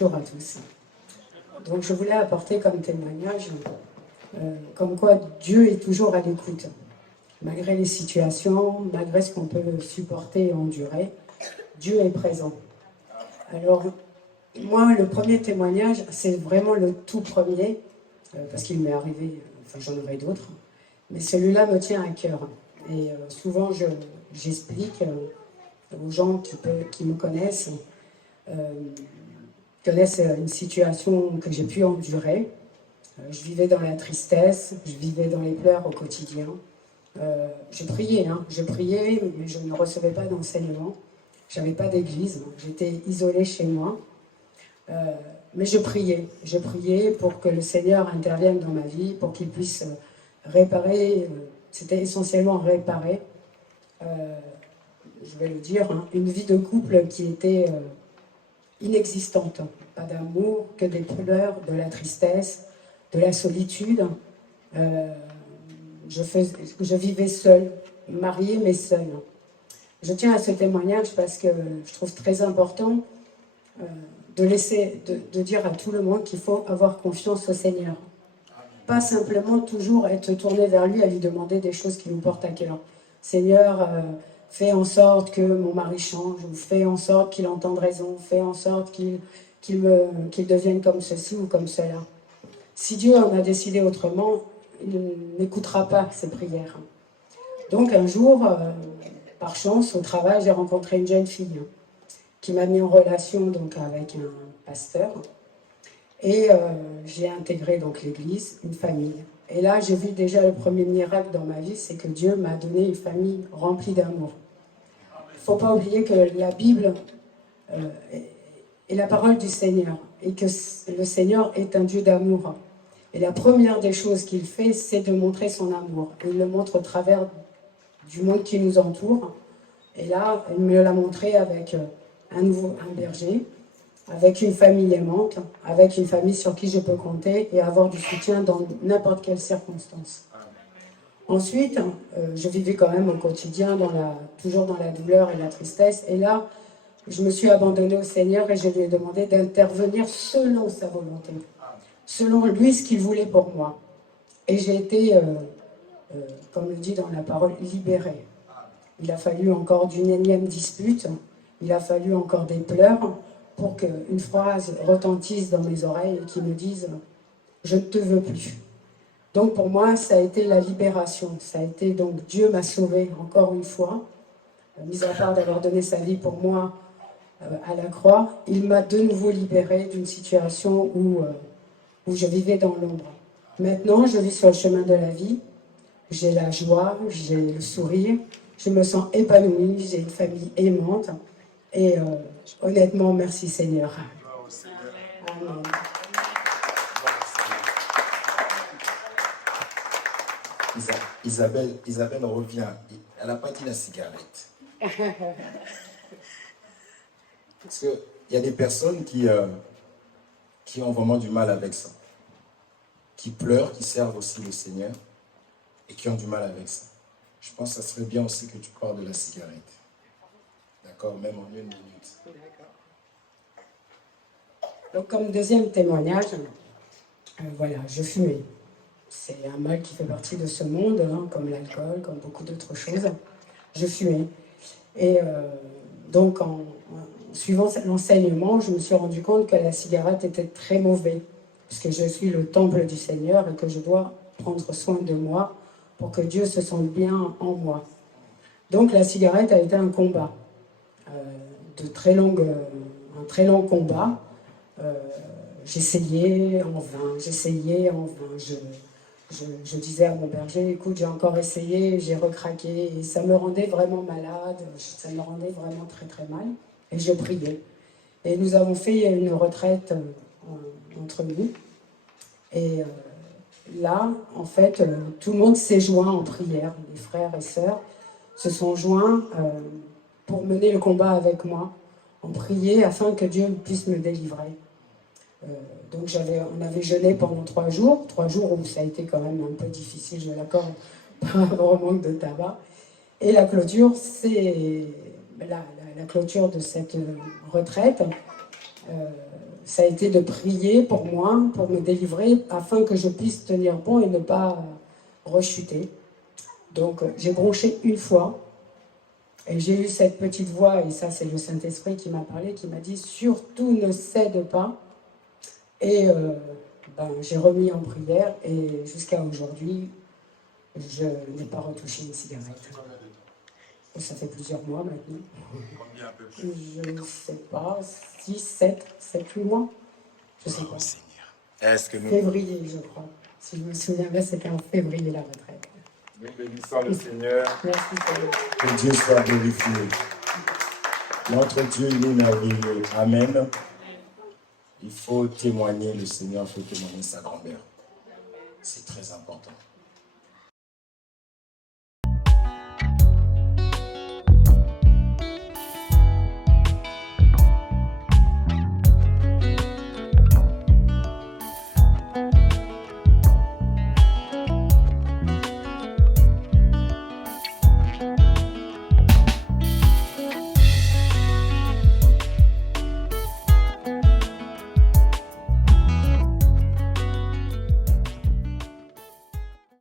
Bonjour à tous. Donc je voulais apporter comme témoignage comme quoi Dieu est toujours à l'écoute. Malgré les situations, malgré ce qu'on peut supporter et endurer, Dieu est présent. Alors, moi, le premier témoignage, c'est vraiment le tout premier, parce qu'il m'est arrivé, enfin j'en aurai d'autres, mais celui-là me tient à cœur. Et souvent, j'explique aux gens qui me connaissent une situation que j'ai pu endurer. Je vivais dans la tristesse, je vivais dans les pleurs au quotidien. Je priais, mais je ne recevais pas d'enseignement. Je n'avais pas d'église, j'étais isolée chez moi. Mais je priais pour que le Seigneur intervienne dans ma vie, pour qu'il puisse réparer, c'était essentiellement réparer, je vais le dire, une vie de couple qui était inexistante. Pas d'amour, que des pleurs, de la tristesse, de la solitude. Je vivais seule, mariée mais seule. Je tiens à ce témoignage parce que je trouve très important de dire à tout le monde qu'il faut avoir confiance au Seigneur. Pas simplement toujours être tourné vers lui à lui demander des choses qui nous portent à cœur. Seigneur, fais en sorte que mon mari change, ou fais en sorte qu'il entende raison, fais en sorte qu'il devienne comme ceci ou comme cela. Si Dieu en a décidé autrement, il n'écoutera pas ces prières. Donc un jour, par chance, au travail, j'ai rencontré une jeune fille qui m'a mis en relation donc, avec un pasteur. Et j'ai intégré donc l'église, une famille. Et là, j'ai vu déjà le premier miracle dans ma vie, c'est que Dieu m'a donné une famille remplie d'amour. Il ne faut pas oublier que la Bible est la parole du Seigneur et que le Seigneur est un Dieu d'amour. Et la première des choses qu'il fait, c'est de montrer son amour. Et il le montre au travers du monde qui nous entoure. Et là, il me l'a montré avec un berger, avec une famille aimante, avec une famille sur qui je peux compter et avoir du soutien dans n'importe quelle circonstance. Ensuite, je vivais quand même au quotidien, toujours dans la douleur et la tristesse. Et là, je me suis abandonnée au Seigneur et je lui ai demandé d'intervenir selon sa volonté, selon lui ce qu'il voulait pour moi. Et j'ai été, comme le dit dans la parole, libérée. Il a fallu encore d'une énième dispute, il a fallu encore des pleurs pour qu'une phrase retentisse dans mes oreilles et qui me dise « je ne te veux plus ». Donc pour moi, ça a été la libération, ça a été donc Dieu m'a sauvée encore une fois, mis à part d'avoir donné sa vie pour moi à la croix, il m'a de nouveau libérée d'une situation où je vivais dans l'ombre. Maintenant, je vis sur le chemin de la vie, j'ai la joie, j'ai le sourire, je me sens épanouie, j'ai une famille aimante et honnêtement, merci Seigneur. Amen. Isabelle revient. Elle n'a pas dit la cigarette. Parce qu'il y a des personnes qui ont vraiment du mal avec ça. Qui pleurent, qui servent aussi le Seigneur et qui ont du mal avec ça. Je pense que ça serait bien aussi que tu parles de la cigarette. D'accord, même en 1 minute. D'accord. Donc comme deuxième témoignage, voilà, je fumais. C'est un mal qui fait partie de ce monde, comme l'alcool, comme beaucoup d'autres choses. Je fumais. Et donc en suivant l'enseignement, je me suis rendu compte que la cigarette était très mauvaise, puisque je suis le temple du Seigneur et que je dois prendre soin de moi pour que Dieu se sente bien en moi. Donc la cigarette a été un combat, un très long combat. J'essayais en vain, je disais à mon berger, écoute, j'ai encore essayé, j'ai recraqué, et ça me rendait vraiment malade, ça me rendait vraiment très très mal, et je priais. Et nous avons fait une retraite entre nous, et là, en fait, tout le monde s'est joint en prière, les frères et sœurs se sont joints pour mener le combat avec moi, en prier afin que Dieu puisse me délivrer. Donc on avait jeûné pendant 3 jours où ça a été quand même un peu difficile, je l'accorde, par rapport au manque de tabac. Et la clôture, c'est la clôture de cette retraite, ça a été de prier pour moi, pour me délivrer, afin que je puisse tenir bon et ne pas rechuter. Donc j'ai bronché une fois, et j'ai eu cette petite voix, et ça c'est le Saint-Esprit qui m'a parlé, qui m'a dit « Surtout ne cède pas ». Et j'ai remis en prière, et jusqu'à aujourd'hui, je n'ai pas retouché une cigarette. Ça fait plusieurs mois maintenant. Combien à peu près? Je ne sais pas, 6, 7, 8 mois. Je ne sais pas. Seigneur. Est-ce que nous Février, je crois. Si je me souviens bien, c'était en février la retraite. bénissons le Seigneur? Merci Seigneur. Que Dieu soit glorifié. Notre Dieu, il est merveilleux. Amen. Il faut témoigner le Seigneur, il faut témoigner sa grandeur. C'est très important.